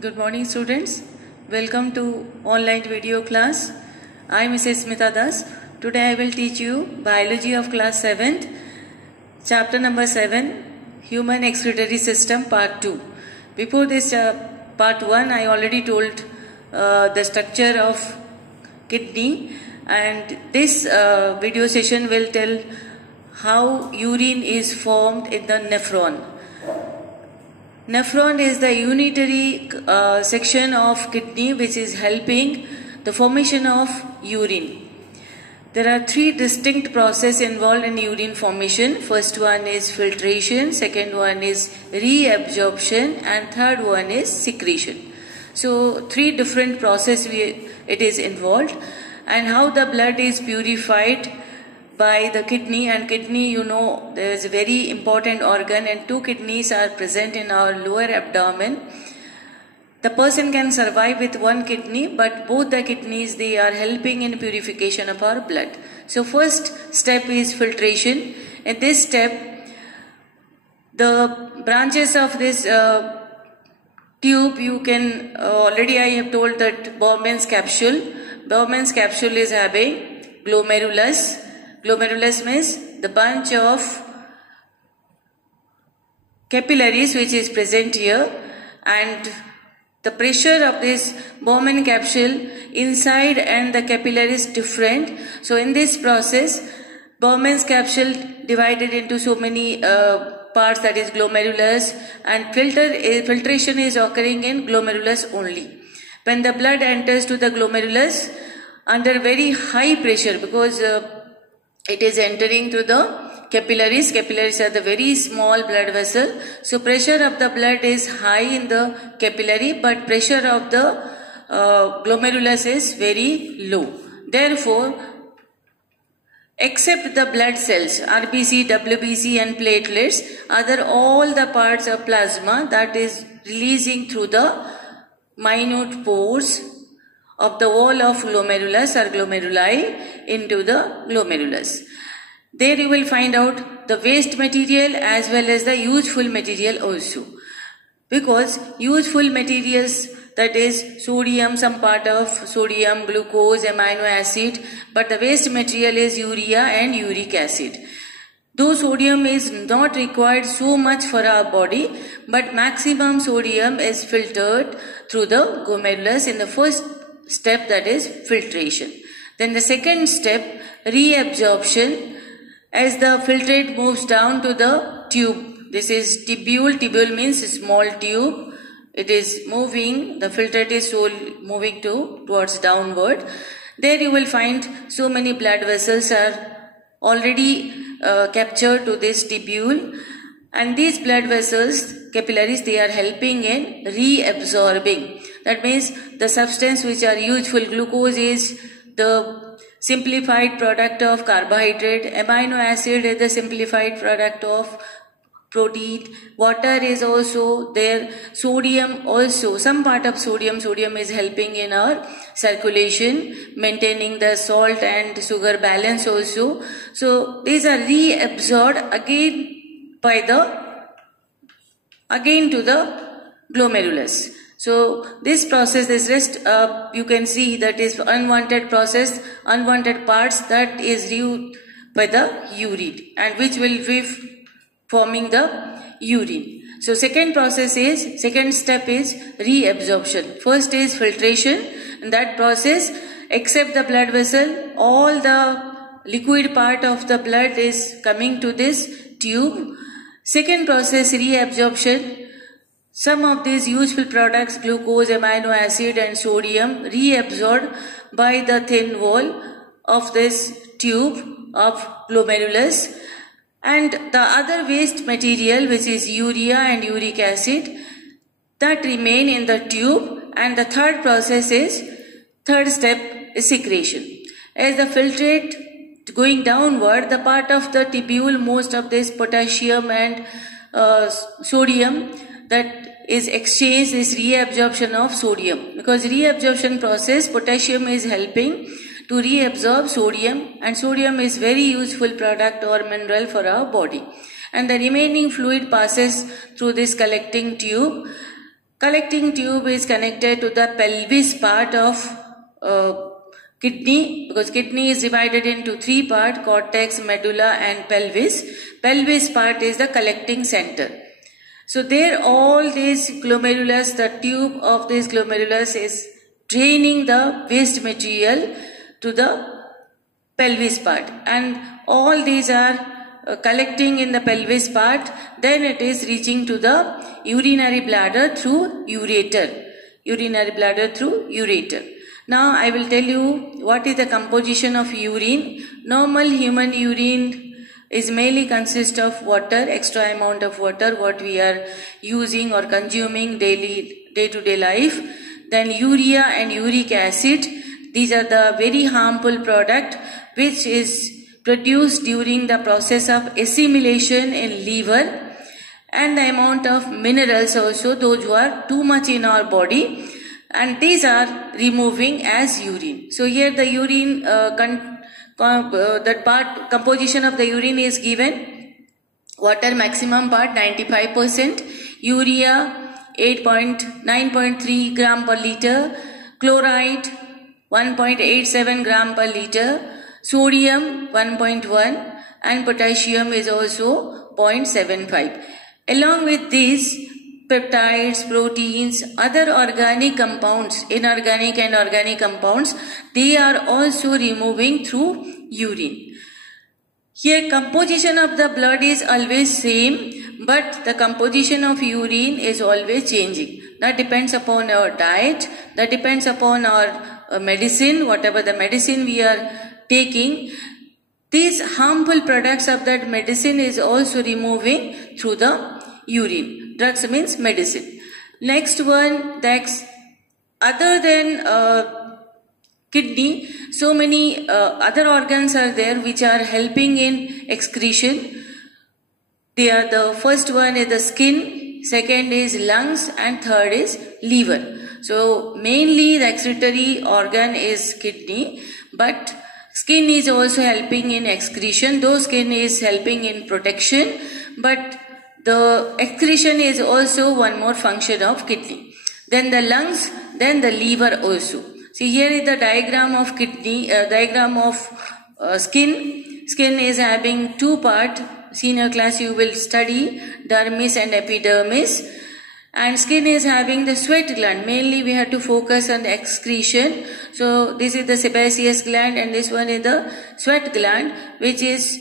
Good morning, students. Welcome to online video class. I am Mrs. Smita Das. Today I will teach you Biology of class 7th, chapter number 7, Human Excretory System, part 2. Before this part 1, I already told the structure of kidney, and this video session will tell how urine is formed in the nephron. Nephron is the unitary section of kidney which is helping the formation of urine. There are three distinct processes involved in urine formation. First one is filtration, second one is reabsorption, and third one is secretion. So three different processes it is involved, and how the blood is purified by the kidney. And kidney, you know, there is a very important organ, and two kidneys are present in our lower abdomen. The person can survive with one kidney, but both the kidneys, they are helping in purification of our blood. So first step is filtration. In this step, the branches of this tube, you can already I have told that Bowman's capsule. Bowman's capsule is having glomerulus. Glomerulus means the bunch of capillaries which is present here, and the pressure of this Bowman capsule inside and the capillary is different. So in this process, Bowman's capsule divided into so many parts, that is glomerulus, and filtration is occurring in glomerulus only. When the blood enters to the glomerulus under very high pressure, because it is entering through the capillaries. Capillaries are the very small blood vessel. So pressure of the blood is high in the capillary, but pressure of the glomerulus is very low. Therefore, except the blood cells, RBC, WBC and platelets, other all the parts of plasma that is releasing through the minute pores of the wall of glomerulus or glomeruli into the glomerulus. There you will find out the waste material as well as the useful material also. Because useful materials, that is sodium, some part of sodium, glucose, amino acid, but the waste material is urea and uric acid. Though sodium is not required so much for our body, but maximum sodium is filtered through the glomerulus in the first step, that is filtration. Then the second step, reabsorption, as the filtrate moves down to the tube. This is tubule. Tubule means small tube. It is moving, the filtrate is moving towards downward. There you will find so many blood vessels are already captured to this tubule, and these blood vessels, capillaries, they are helping in reabsorbing. That means the substance which are useful, glucose is the simplified product of carbohydrate, amino acid is the simplified product of protein, water is also there, sodium also, some part of sodium is helping in our circulation, maintaining the salt and sugar balance also. So these are reabsorbed again to the glomerulus. So this process, this rest you can see that is unwanted process, unwanted parts that is removed by the urine, and which will be forming the urine. So second step is reabsorption. First is filtration. In that process, except the blood vessel, all the liquid part of the blood is coming to this tube. Second process, reabsorption. Some of these useful products, glucose, amino acid and sodium, reabsorbed by the thin wall of this tube of glomerulus, and the other waste material, which is urea and uric acid, that remain in the tube. And the third step is secretion. As the filtrate going downward, the part of the tubule, most of this potassium and sodium, that is exchanged, is reabsorption of sodium. Because reabsorption process, potassium is helping to reabsorb sodium, and sodium is very useful product or mineral for our body. And the remaining fluid passes through this collecting tube, collecting tube is connected to the pelvis part of kidney, because kidney is divided into three parts: cortex, medulla and pelvis. Pelvis part is the collecting center. So there all these glomerulus, the tube of this glomerulus is draining the waste material to the pelvis part, and all these are collecting in the pelvis part. Then it is reaching to the urinary bladder through ureter. Urinary bladder through ureter. Now I will tell you what is the composition of urine. Normal human urine is mainly consist of water, extra amount of water what we are using or consuming day-to-day life. Then urea and uric acid. These are the very harmful product which is produced during the process of assimilation in liver, and the amount of minerals also, those who are too much in our body, and these are removing as urine. So here the urine composition of the urine is given. Water maximum part 95%, urea 9.3 gram per liter, chloride 1.87 gram per liter, sodium 1.1 and potassium is also 0.75. Along with these peptides, proteins, other organic compounds, inorganic and organic compounds, they are also removing through urine. Here composition of the blood is always same, but the composition of urine is always changing. That depends upon our diet, that depends upon our medicine, whatever the medicine we are taking. These harmful products of that medicine is also removing through the urine. Drugs means medicine. Next one, that's other than kidney, so many other organs are there which are helping in excretion. They are, the first one is the skin, second is lungs and third is liver. So mainly the excretory organ is kidney, but skin is also helping in excretion, though skin is helping in protection, but the excretion is also one more function of kidney. Then the lungs, then the liver also. See, here is the diagram of kidney, diagram of skin. Skin is having two parts. Senior class you will study dermis and epidermis. And skin is having the sweat gland. Mainly we have to focus on the excretion. So this is the sebaceous gland and this one is the sweat gland, which is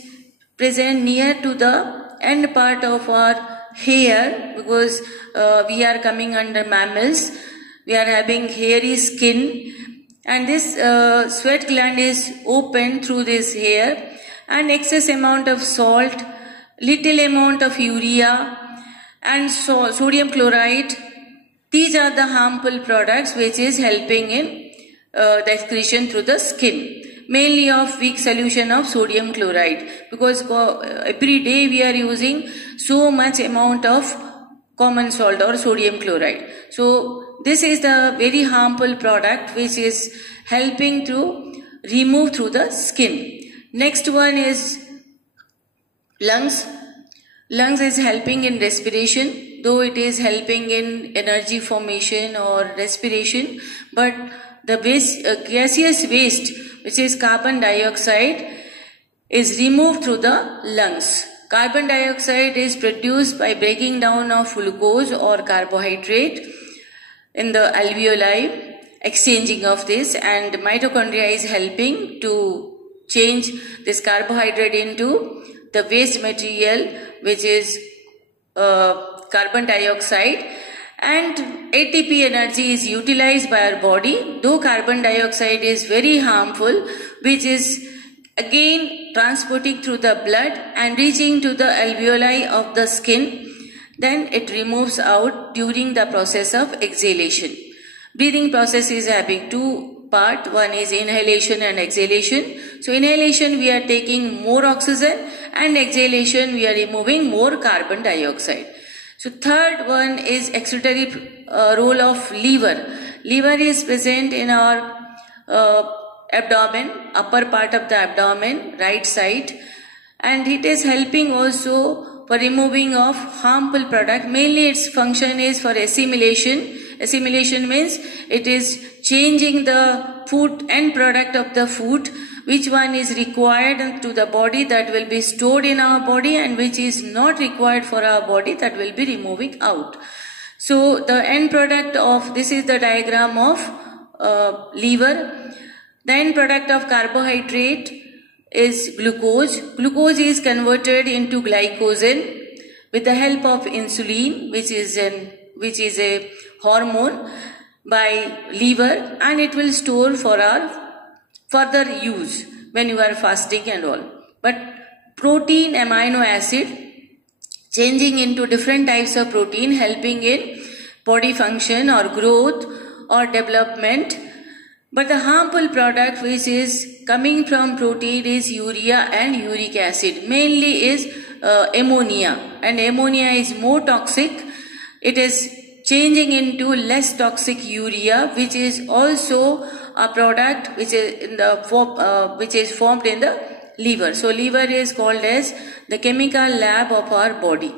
present near to the end part of our hair, because we are coming under mammals. We are having hairy skin, and this sweat gland is open through this hair, and excess amount of salt, little amount of urea and sodium chloride. These are the harmful products which is helping in the excretion through the skin. Mainly of weak solution of sodium chloride, because every day we are using so much amount of common salt or sodium chloride. So this is the very harmful product which is helping to remove through the skin. Next one is lungs. Lungs is helping in respiration, though it is helping in energy formation or respiration, but the gaseous waste, which is carbon dioxide, is removed through the lungs. Carbon dioxide is produced by breaking down of glucose or carbohydrate in the alveoli, exchanging of this, and mitochondria is helping to change this carbohydrate into the waste material, which is carbon dioxide, and ATP energy is utilized by our body, though carbon dioxide is very harmful, which is again transporting through the blood and reaching to the alveoli of the skin. Then it removes out during the process of exhalation. Breathing process is having two parts. One is inhalation and exhalation. So inhalation we are taking more oxygen, and exhalation we are removing more carbon dioxide. So third one is excretory role of liver. Liver is present in our abdomen, upper part of the abdomen, right side, and it is helping also for removing of harmful product. Mainly its function is for assimilation. Assimilation means it is changing the food end product of the food, which one is required to the body, that will be stored in our body, and which is not required for our body, that will be removing out. So the end product of, this is the diagram of liver. The end product of carbohydrate is glucose. Glucose is converted into glycogen with the help of insulin, which is a hormone, by liver, and it will store for our further use when you are fasting and all. But protein, amino acid, changing into different types of protein, helping in body function or growth or development. But the harmful product which is coming from protein is urea and uric acid. Mainly is ammonia, and ammonia is more toxic. It is changing into less toxic urea, which is also a product which is formed in the liver. So liver is called as the chemical lab of our body.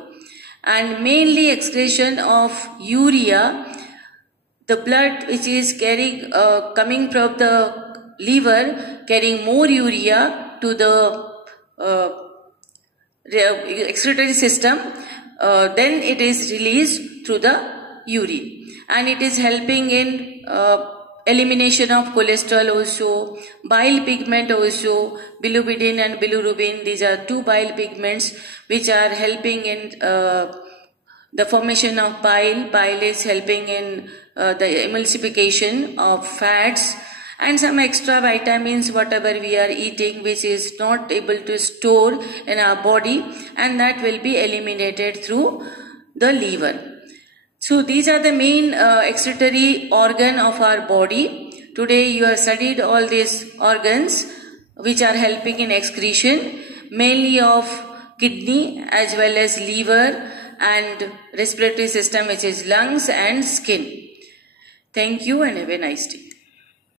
And mainly excretion of urea, the blood which is carrying coming from the liver, carrying more urea to the excretory system, then it is released through the urine, and it is helping in elimination of cholesterol also, bile pigment also, bilirubin and bilirubin. These are two bile pigments which are helping in the formation of bile. Bile is helping in the emulsification of fats, and some extra vitamins whatever we are eating, which is not able to store in our body, and that will be eliminated through the liver. So these are the main excretory organ of our body. Today you have studied all these organs which are helping in excretion, mainly of kidney as well as liver and respiratory system, which is lungs and skin. Thank you and have a nice day.